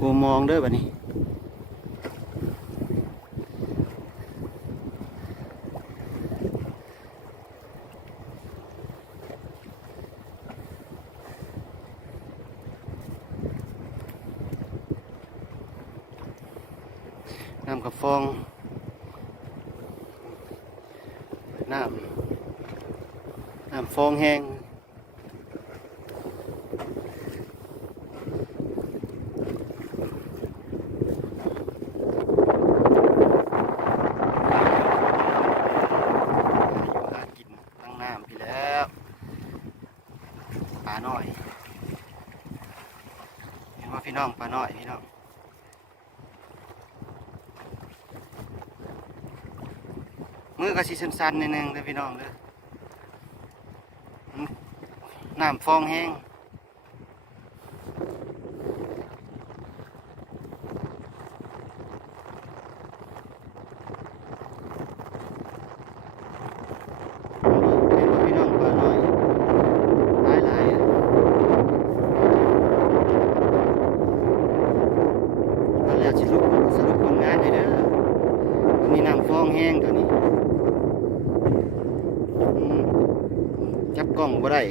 กูมองเด้อบัดนี้น้ำกระฟองน้ำฟองแห้งกินตั้งน้ำพี่แล้วปลาหน่อยเห็นว่าพี่น้องปลาหน่อยพี่น้องมือก็สิสั้นๆนิดนึงเด้อพี่น้องเด้อน้ำฟองแห้งพี่น้องปลาหน่อยหลายๆตอนแรกสรุปผลงานให้เด้อตัวนี้น้ำฟองแห้งตัวนี้จับกล้องบ่ได้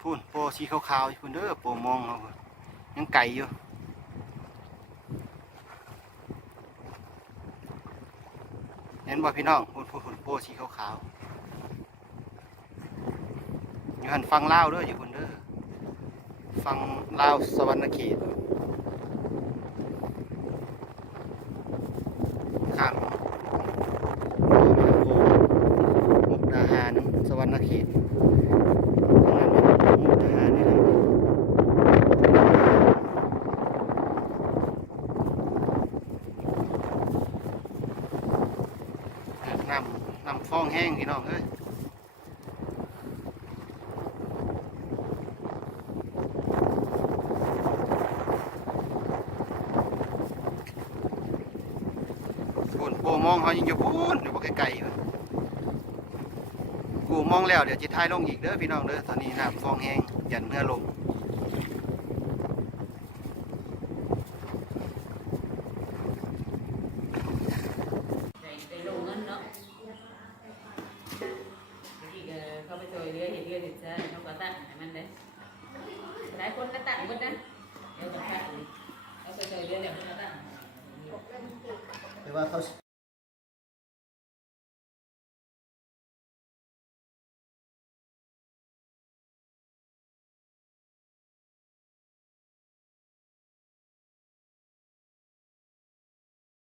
พูนโปสีขาวๆคุณเด้อโปมองเขายังไก่อยู่เห็นบ่พี่น้องพูนโปสีขาวๆอยู่หันฟังลาวเด้ออยู่คุณเด้อฟังลาวสวรรณเขตข้ามมุกดาหารสวรรณเขตมุกดาหารนี่แหละน้ำฟองแห้งพี่น้องเอ้ยโปมองเขายิงอยู่พูนอยู่ไกลๆกูมองแล้วเดี๋ยวจะท้ายลงอีกเด้อพี่น้องเด้อตอนนี้น้ำฟองแห้งยันเนื้อลงได้ลงเงินเนาะอีกเขาไปช่วยเรือเห็นเรือเห็นเจ้าเขาก็ตั้งให้มันได้หลายคนก็ตั้งหมดนะเดี๋ยวจะพาเขาไปช่วยเรือเดี๋ยวเขาตั้ง แต่ว่าเขา